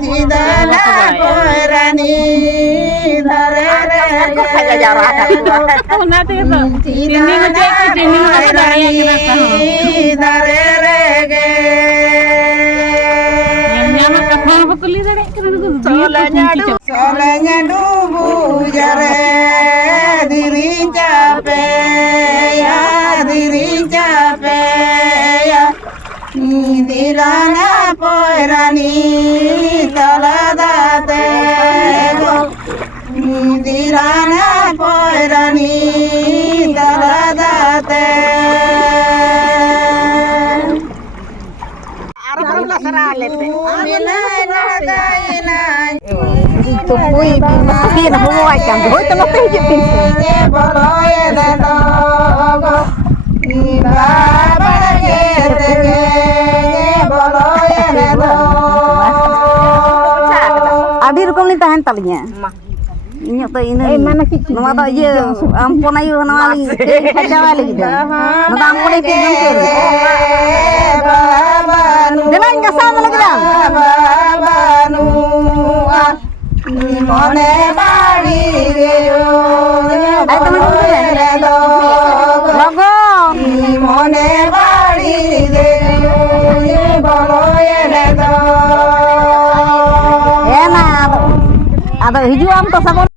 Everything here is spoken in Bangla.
চিদনা পরানি ধরে রে ধরে রে গে soalnya bujare diri capek ya dirana poirani taladate go dirana poirani taladate Tungguin, nanti nak bawa ikan. Bawa itu nak pergi Adi rukun ni tahan talinya. Ini tu ini. Nama tu je ampun ayu nama lagi. Kerja lagi dah. Nama ampun itu jengkel. Jangan kasar lagi dah. মনে বাড়ি রে মনে বাড়ি রে বলো এ না আদো হিজুয়াম তো সাবন